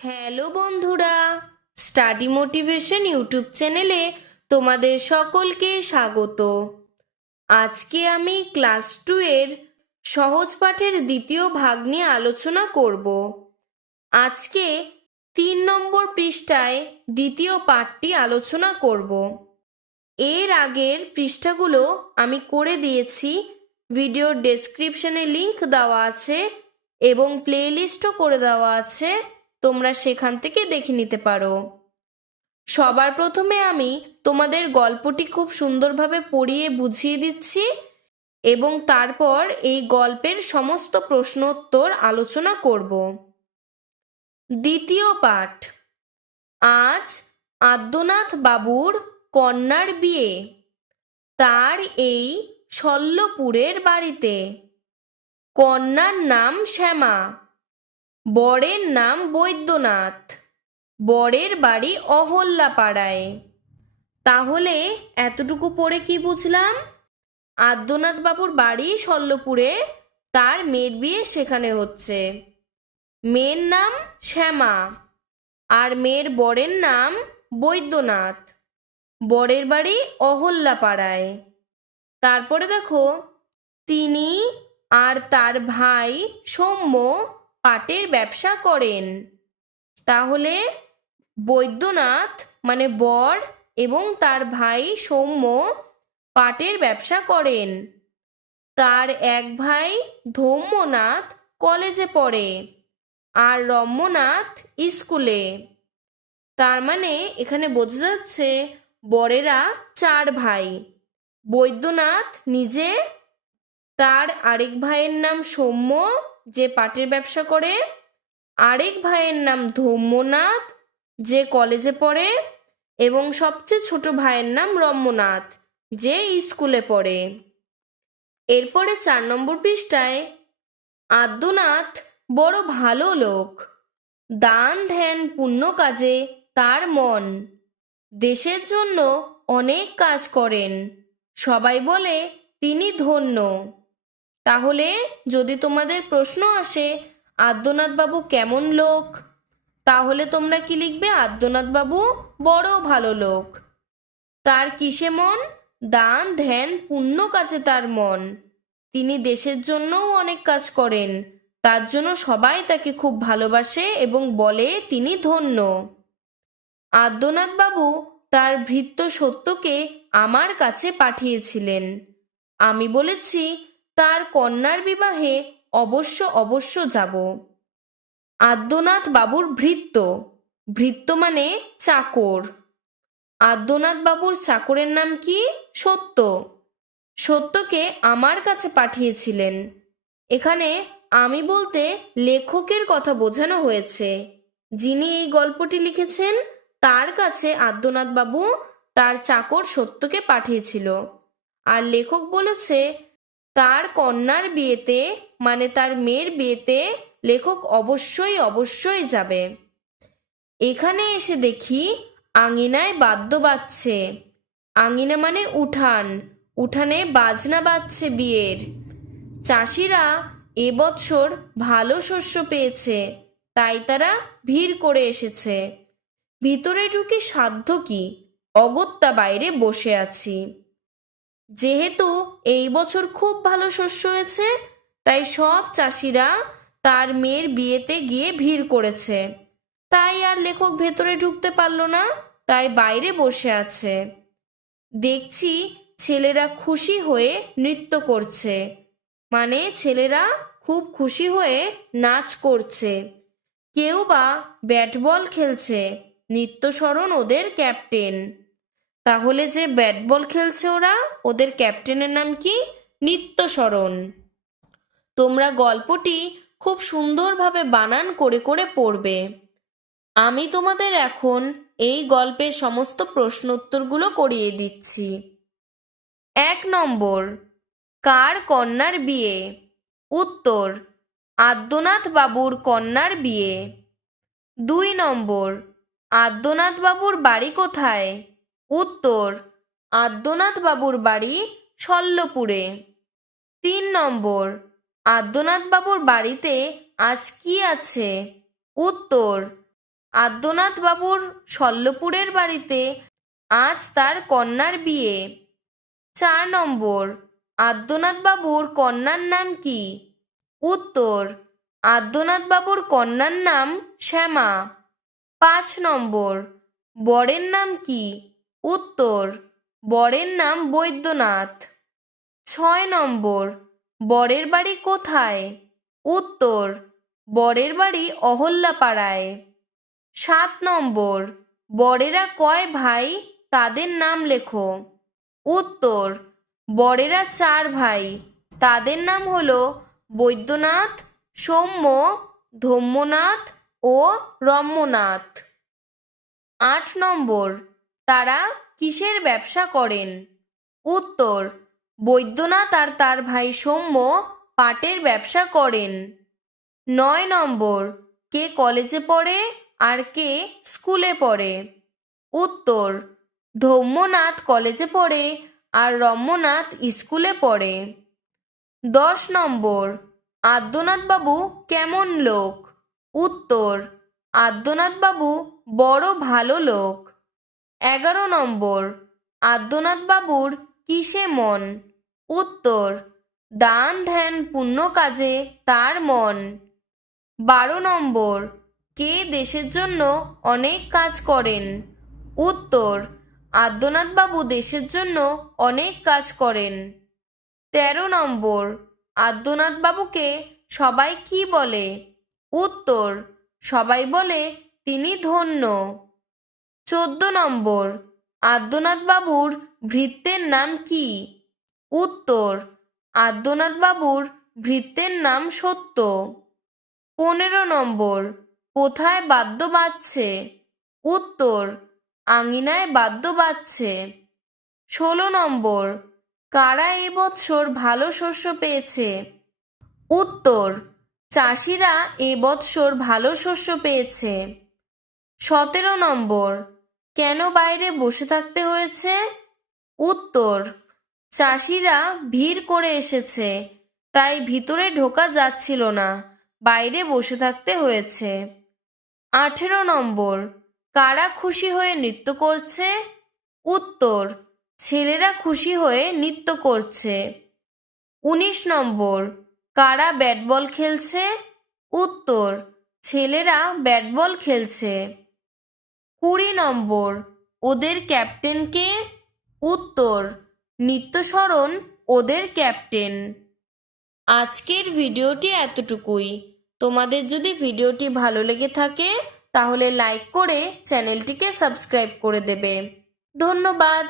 Hello বন্ধুরা, study motivation YouTube চ্যানেলে তোমাদের সকলকে স্বাগত। আজকে আমি ক্লাস 2 এর সহজ পাঠের দ্বিতীয় ভাগ নিয়ে আলোচনা করব। আজকে 3 নম্বর পৃষ্ঠায় দ্বিতীয় পাঠটি আলোচনা করব। এর আগের পৃষ্ঠাগুলো আমি করে দিয়েছি, ভিডিওর ডেসক্রিপশনে লিংক দেওয়া আছে এবং প্লেলিস্টও করে দেওয়া আছে, তোমরা সেখান থেকে দেখে নিতে পারো। সবার প্রথমে আমি তোমাদের গল্পটি খুব সুন্দরভাবে পড়িয়ে বুঝিয়ে দিচ্ছি এবং তারপর এই গল্পের সমস্ত প্রশ্নোত্তর আলোচনা করব। দ্বিতীয় পাঠ। আজ আদ্যনাথ বাবুর কন্যার বিয়ে তার এই শল্যপুরের বাড়িতে। কন্যার নাম শ্যামা, বরের নাম বৈদ্যনাথ, বরের বাড়ি অহল্যাপাড়ায়। তাহলে এতটুকু পড়ে কি বুঝলাম? আদ্যনাথ বাবুর বাড়ি শল্যপুরে, তার মেয়ের বিয়ে সেখানে হচ্ছে। মেয়ের নাম শ্যামা আর মেয়ের বরের নাম বৈদ্যনাথ, বরের বাড়ি অহল্যাপাড়ায়। তারপরে দেখো, তিনি আর তার ভাই সৌম্য পাটের ব্যবসা করেন। তাহলে বৈদ্যনাথ মানে বর এবং তার ভাই সৌম্য পাটের ব্যবসা করেন। তার এক ভাই ধৌম্যনাথ কলেজে পড়ে আর রম্যনাথ স্কুলে। তার মানে এখানে বোঝা যাচ্ছে বরেরা 4 ভাই। বৈদ্যনাথ নিজে, তার আরেক ভাইয়ের নাম সৌম্য যে পাটের ব্যবসা করে, আরেক ভাইয়ের নাম ধৌম্যনাথ যে কলেজে পড়ে, এবং সবচেয়ে ছোট ভাইয়ের নাম রম্যনাথ যে স্কুলে পড়ে। এরপরে 4 নম্বর পৃষ্ঠায়, আদ্যনাথ বড় ভালো লোক, দান ধ্যান পুণ্য কাজে তার মন, দেশের জন্য অনেক কাজ করেন, সবাই বলে তিনি ধন্য। তাহলে যদি তোমাদের প্রশ্ন আসে আদ্যনাথ বাবু কেমন লোক, তাহলে তোমরা কি লিখবে? আদ্যনাথ বাবু বড় ভালো লোক। তার কিসে মন? দান ধ্যান পুণ্য কাজে তার মন। তিনি দেশের জন্যও অনেক কাজ করেন, তার জন্য সবাই তাকে খুব ভালোবাসে এবং বলে তিনি ধন্য। আদ্যনাথ বাবু তার ভৃত্য সত্যকে আমার কাছে পাঠিয়েছিলেন। আমি বলেছি তার কন্যার বিবাহে অবশ্য অবশ্য যাব। আদ্যনাথ বাবুর ভৃত্য, ভৃত্য মানে চাকর। আদ্যনাথ বাবুর চাকরের নাম কি? সত্য। সত্যকে আমার কাছে পাঠিয়েছিলেন। এখানে আমি বলতে লেখকের কথা বোঝানো হয়েছে। যিনি এই গল্পটি লিখেছেন তার কাছে আদ্যনাথ বাবু তার চাকর সত্যকে পাঠিয়েছিল। আর লেখক বলেছে তার কন্যার বিয়েতে মানে তার মেয়ের বিয়েতে লেখক অবশ্যই অবশ্যই যাবে। এখানে এসে দেখি আঙিনায় বাদ্য বাজছে। আঙিনা মানে উঠান, উঠানে বাজনা বাজছে বিয়ের। চাষিরা এবছর ভালো শস্য পেয়েছে, তাই তারা ভিড় করে এসেছে। ভিতরে ঢুকে সাধ্য কি, অগত্যা বাইরে বসে আছি। যেহেতু এই বছর খুব ভালো শস্য হয়েছে, তাই সব চাষিরা তার মেয়ের বিয়েতে গিয়ে ভিড় করেছে। তাই আর লেখক ভেতরে ঢুকতে পারল না, তাই বাইরে বসে আছে। দেখছি ছেলেরা খুশি হয়ে নৃত্য করছে, মানে ছেলেরা খুব খুশি হয়ে নাচ করছে। কেউ বা ব্যাট বল খেলছে, নিত্যশরণ ওদের ক্যাপ্টেন। তাহলে যে ব্যাট বল খেলছে ওরা, ওদের ক্যাপ্টেনের নাম কি? নিত্যশরণ। তোমরা গল্পটি খুব সুন্দরভাবে বানান করে করে পড়বে। আমি তোমাদের এখন এই গল্পের সমস্ত প্রশ্নোত্তরগুলো করিয়ে দিচ্ছি। 1 নম্বর, কার কন্যার বিয়ে? উত্তর, আদ্যনাথ বাবুর কন্যার বিয়ে। 2 নম্বর, আদ্যনাথ বাবুর বাড়ি কোথায়? উত্তর, আদ্যনাথ বাবুর বাড়ি শল্যপুরে। 3 নম্বর, আদ্যনাথ বাবুর বাড়িতে আজ কি আছে? উত্তর, আদ্যনাথ বাবুর শল্যপুরের বাড়িতে আজ তার কন্যার বিয়ে। 4 নম্বর, আদ্যনাথ বাবুর কন্যার নাম কি? উত্তর, আদ্যনাথ বাবুর কন্যার নাম শ্যামা। 5 নম্বর, বরের নাম কি? উত্তর, বরের নাম বৈদ্যনাথ। 6 নম্বর, বরের বাড়ি কোথায়? উত্তর, বরের বাড়ি অহল্যাপাড়ায়। 7 নম্বর, বরেরা কয় ভাই? তাদের নাম লেখো। উত্তর, বরেরা 4 ভাই, তাদের নাম হলো বৈদ্যনাথ, সৌম্য, ধম্যনাথ ও রম্যনাথ। 8 নম্বর, তারা কিসের ব্যবসা করেন? উত্তর, বৈদ্যনাথ আর তার ভাই সৌম্য পাটের ব্যবসা করেন। 9 নম্বর, কে কলেজে পড়ে আর কে স্কুলে পড়ে? উত্তর, ধম্যনাথ কলেজে পড়ে আর রম্যনাথ স্কুলে পড়ে। 10 নম্বর, আদ্যনাথ বাবু কেমন লোক? উত্তর, আদ্যনাথ বাবু বড় ভালো লোক। 11 নম্বর, আদ্যনাথ বাবুর কিসে মন? উত্তর, দান ধ্যান পুণ্য কাজে তার মন। 12 নম্বর, কে দেশের জন্য অনেক কাজ করেন? উত্তর, আদ্যনাথ বাবু দেশের জন্য অনেক কাজ করেন। 13 নম্বর, আদ্যনাথ বাবুকে সবাই কি বলে? উত্তর, সবাই বলে তিনি ধন্য। 14 নম্বর, আদ্যনাথ বাবুর ভৃত্যের নাম কি? উত্তর, আদ্যনাথ বাবুর ভৃত্যের নাম সত্য। 15 নম্বর, কোথায় বাদ্য বাজছে? উত্তর, আঙিনায় বাদ্য বাজছে। 16 নম্বর, কারা এবৎসর ভালো শস্য পেয়েছে? উত্তর, চাষিরা এবৎসর ভালো শস্য পেয়েছে। 17 নম্বর, কেন বাইরে বসে থাকতে হয়েছে? উত্তর, চাষিরা ভিড় করে এসেছে, তাই ভিতরে ঢোকা যাচ্ছিল না, বাইরে বসে থাকতে হয়েছে। 18 নম্বর, কারা খুশি হয়ে নৃত্য করছে? উত্তর, ছেলেরা খুশি হয়ে নৃত্য করছে। 19 নম্বর, কারা ব্যাট বল খেলছে? উত্তর, ছেলেরা ব্যাট বল খেলছে। 20 নম্বর, ওদের ক্যাপ্টেন কে? উত্তর, নিত্যশরণ ওদের ক্যাপ্টেন। আজকের ভিডিওটি এতটুকুই। তোমাদের যদি ভিডিওটি ভালো লেগে থাকে তাহলে লাইক করে চ্যানেলটিকে সাবস্ক্রাইব করে দেবে। ধন্যবাদ।